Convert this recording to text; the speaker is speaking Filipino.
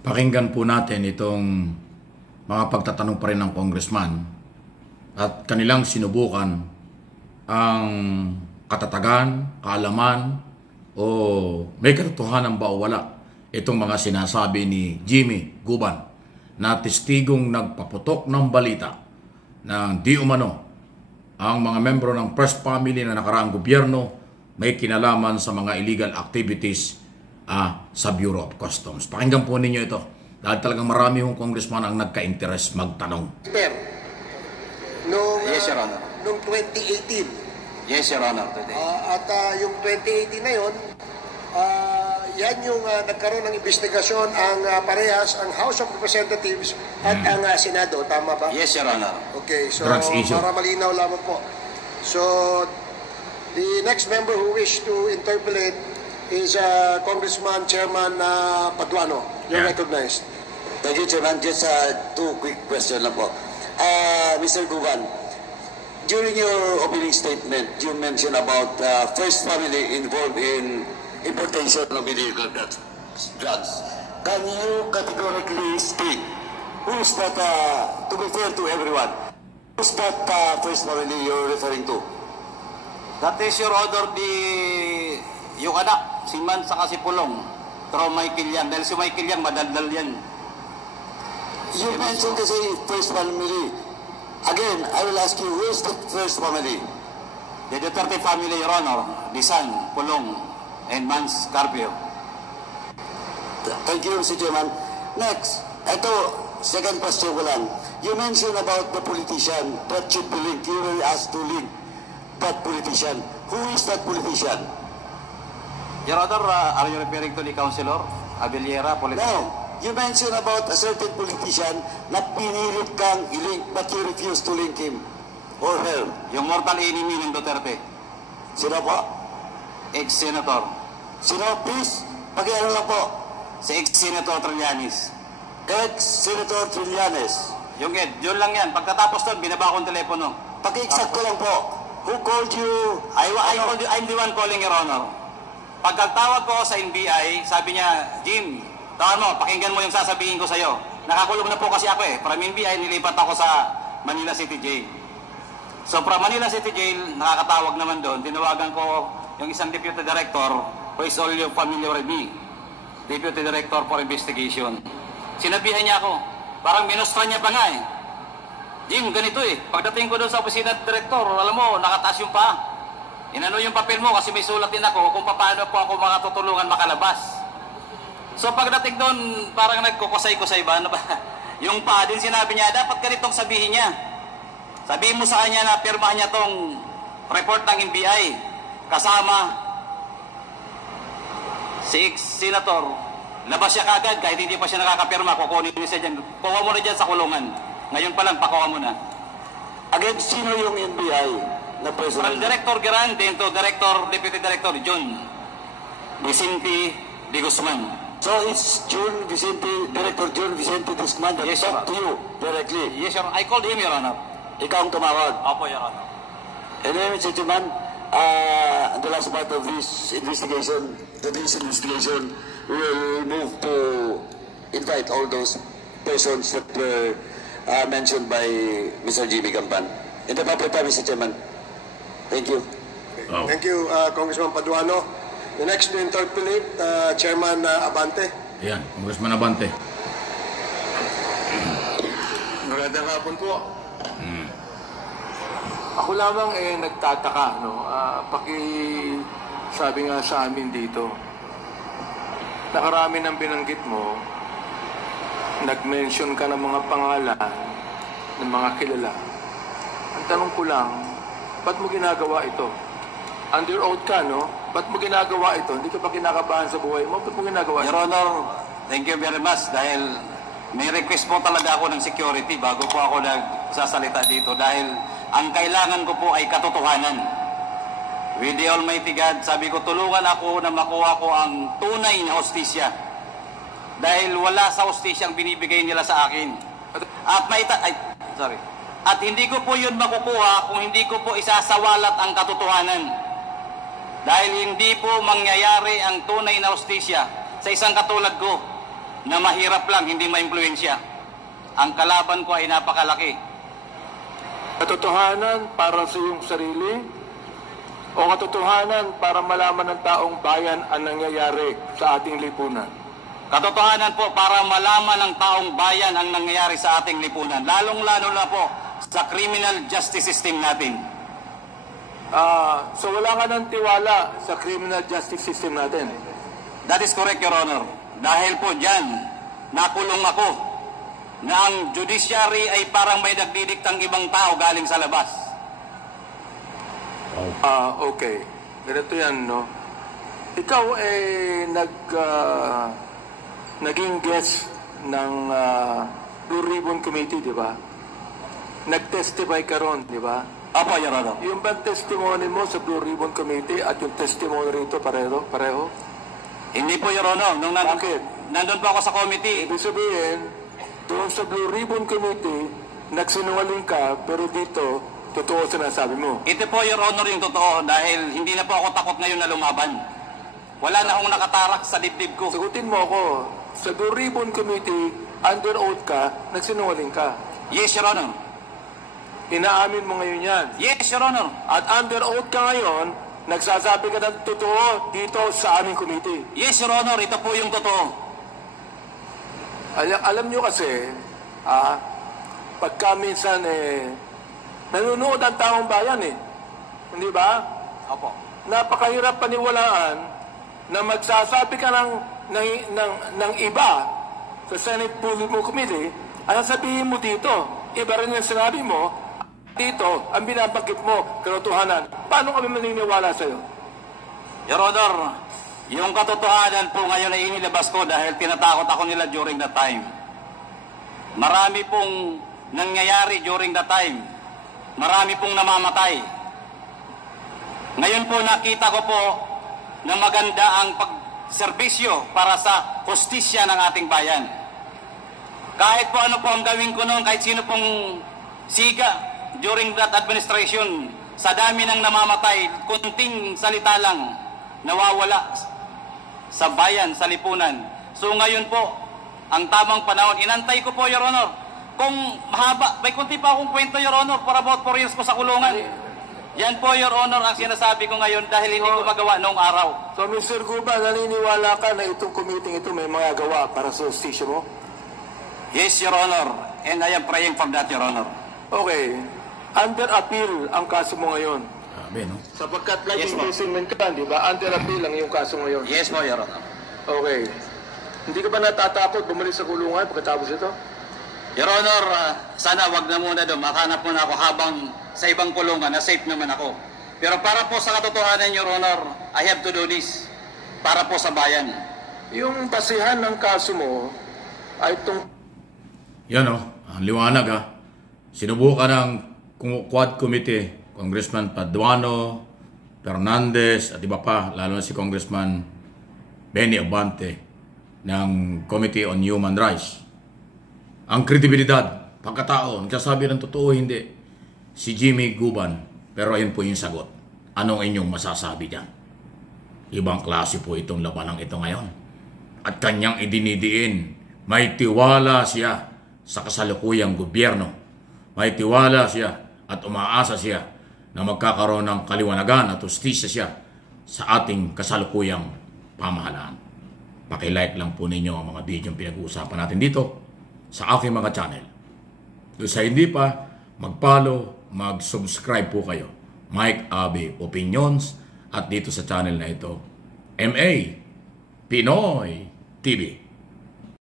Pakinggan po natin itong mga pagtatanong pa rin ng congressman at kanilang sinubukan ang katatagan, kaalaman o may katotohanan ba o wala itong mga sinasabi ni Jimmy Guban na testigong nagpaputok ng balita na di umano ang mga membro ng First Family na nakaraang gobyerno may kinalaman sa mga illegal activities sa Bureau of Customs. Pakinggan po ninyo ito dahil talagang marami yung congressman ang nagka-interest magtanong. Yes, Your Honor. Noong 2018. Yes, Your Honor. Today. At yung 2018 na yun, yan yung nagkaroon ng investigasyon ang parehas, ang House of Representatives at ang Senado. Tama ba? Yes, Your Honor. Okay, so issue. para malinaw lamang po. So, the next member who wish to interpolate is Congressman Chairman Paduano. You're recognized. Thank you, Chairman. Just two quick questions lang po. Mr. Guban, during your opening statement, you mentioned about First Family involved in importation of illegal drugs. Can you categorically state who is that, to be fair to everyone, who's that First Family you're referring to? That is, Your Honor, yung anak, si Man saka si Pulong. Pero Michael yan. Dahil si Michael yan, madaldal yan. You mentioned kasi First Family. Again, I will ask you, who is the First Family? The Duterte family, Your Honor. Disan, Pulong, and Mans Carpio. Thank you, Mr. Chairman. Next, ito, second question ko lang. You mentioned about the politician that should be linked. You were asked to link that politician. Who is that politician? Your Honor, are you referring to the Councilor Abellera, politician? No. You mentioned about a certain politician na pinilit kang i-link but you refused to link him or her. Yung mortal enemy ng Duterte. Sino po? Ex-Senator. Sino? Please, pakiano lang po. Si Ex-Senator Trillanes. Ex-Senator Trillanes. Yung Ed, yun lang yan. Pagkatapos doon, binaba akong telepono. Paki-exact ko lang po. Who called you? I'm the one calling, Your Honor. Pagkatawag ko sa NBI, sabi niya, Jim, tawag mo, pakinggan mo yung sasabihin ko sa'yo. Nakakulong na po kasi ako eh. From NBI, nilipat ako sa Manila City Jail. So from Manila City Jail, nakakatawag naman doon. Tinawagan ko yung isang Deputy Director, who is all you familiar with me. Deputy Director for Investigation. Sinabihan niya ako, parang minustra niya pa nga eh. Jim, ganito eh. Pagdating ko doon sa opisina ng Director, alam mo, nakataas yung paa. Inano yung papel mo kasi may sulat din ako kung paano po ako makatutulungan makalabas. So pagdating doon, parang nagkukusay-kusay ba? Ano ba? Yung pa din sinabi niya, dapat ganitong sabihin niya. Sabihin mo sa kanya na pirmahan niya tong report ng NBI. Kasama si ex-senator. Labas siya kagad kahit hindi pa siya nakakapirma. Kukunin niya siya dyan. Kuha mo na dyan sa kulungan. Ngayon pa lang, pakuha mo na. Against sino yung NBI na president? From Director Grande to Deputy Director John Vicente de Guzman. So it's Director John Vicente de Guzman that talked to you directly? Yes, Your Honor. I called him, Your Honor. Ikaw ang tumawag? Opo, Your Honor. Anyway, Mr. Chairman, the last part of this investigation, we will move to invite all those persons that were mentioned by Mr. Jimmy Gampan. In the proper time, Mr. Chairman. Thank you. Oh. Thank you, Congressman Paduano. The next to interpolate, Chairman Abante. Ayan, Congressman Abante. Magandang hapon po. Ako lamang nagtataka, no? Sabi nga sa amin dito, nakarami ng binanggit mo, nag-mention ka ng mga pangalan ng mga kilala. Ang tanong ko lang, ba't mo ginagawa ito? Under oath ka, no? Ba't mo ginagawa ito? Hindi ka pa kinakabahan sa buhay mo? Ba't mo ginagawa ito? Your Honor, thank you very much dahil may request po talaga ako ng security bago po ako nagsasalita dito dahil ang kailangan ko po ay katotohanan. With the Almighty God, sabi ko tulungan ako na makuha ko ang tunay na hostisya dahil wala sa hostisya ang binibigay nila sa akin. At hindi ko po yun makukuha kung hindi ko po isasawalat ang katotohanan. Dahil hindi po mangyayari ang tunay na hostisya sa isang katulad ko na mahirap lang, hindi maimpluwensya. Ang kalaban ko ay napakalaki. Katotohanan para sa iyong sarili o katotohanan para malaman ng taong bayan ang nangyayari sa ating lipunan? Katotohanan po para malaman ng taong bayan ang nangyayari sa ating lipunan. Lalong-lalo na po sa criminal justice system natin. So wala ka ng tiwala sa criminal justice system natin? That is correct, Your Honor. Dahil po dyan, nakulong ako na ang judiciary ay parang may nagdidiktang ibang tao galing sa labas. Okay. Ganito yan, no? Ikaw naging guest ng Blue Ribbon Committee, di ba? Nag-testify ka ron, di ba? Apo, Your Honor. Yung bang testimony mo sa Blue Ribbon Committee at yung testimony rito pareho? Hindi po, Your Honor. Bakit? Nandun po ako sa committee. Ibig sabihin, doon sa Blue Ribbon Committee, nagsinungaling ka, pero dito, totoo sinasabi mo. Ito po, Your Honor, yung totoo dahil hindi na po ako takot ngayon na lumaban. Wala na akong nakatarak sa dibdib ko. Sagutin mo ako, sa Blue Ribbon Committee, under oath ka, nagsinungaling ka. Yes, Your Honor. Inaamin mo ngayon yan. Yes, Your Honor. At under oath ka ngayon, nagsasabi ka ng totoo dito sa aming committee. Yes, Your Honor. Ito po yung totoo. Alam nyo kasi, pagka minsan nanonood ang taong bayan hindi ba? Opo. Napakahirap paniwalaan na magsasabi ka ng iba sa Senate Full Committee, ang sabihin mo dito, iba rin yung sinabi mo, dito, ang binabanggit mo, katotohanan. Paano kami maniniwala sa'yo? Your Honor, yung katotohanan po ngayon ay inilabas ko dahil tinatakot ako nila during that time. Marami pong nangyayari during that time. Marami pong namamatay. Ngayon po nakita ko po na maganda ang pagserbisyo para sa hustisya ng ating bayan. Kahit po ano po ang gawin ko noon, kahit sino pong siga during that administration, sa dami ng namamatay, kunting salita lang nawawala sa bayan, sa lipunan. So ngayon po, ang tamang panahon, inantay ko po, Your Honor. Kung mahaba, may kunti pa akong kwento, Your Honor, for about 4 years ko sa kulungan. Yan po, Your Honor, ang sinasabi ko ngayon dahil hindi ko magawa noong araw. So, Mr. Guba, naniniwala ka na itong committee ito may mga gawa para sa justisya mo? Yes, Your Honor. And I am praying for that, Your Honor. Okay. Under appeal ang kaso mo ngayon. Grabe, no? Sapagkat like Yes, imprisonment ka, di ba? Under appeal ang iyong kaso ngayon. Yes po, Your Honor. Okay. Hindi ka ba natatakot bumalik sa kulungan pagkatapos ito? Your Honor, sana wag na muna doon. Makahanap muna ako habang sa ibang kulungan na safe naman ako. Pero para po sa katotohanan, Your Honor, I have to do this. Para po sa bayan. Yung basihan ng kaso mo ay itong... Yan, ang liwanag, Sinubukan ng Quad Committee, Congressman Paduano, Fernandez, at iba pa, lalo na si Congressman Benny Abante ng Committee on Human Rights. Ang kredibilidad, pagkatao, nagsasabi ng totoo, hindi. Si Jimmy Guban, pero ayun po yung sagot. Anong inyong masasabi dyan? Ibang klase po itong labanang ito ngayon. At kanyang idinidiin, may tiwala siya sa kasalukuyang gobyerno. May tiwala siya at umaasa siya na magkakaroon ng kaliwanagan at justisya siya sa ating kasalukuyang pamahalaan. Pakilike lang po ninyo ang mga video pinag-uusapan natin dito sa aking mga channel. Kung sa hindi pa, mag-follow, mag-subscribe po kayo. Mike Abe Opinions at dito sa channel na ito, MA Pinoy TV.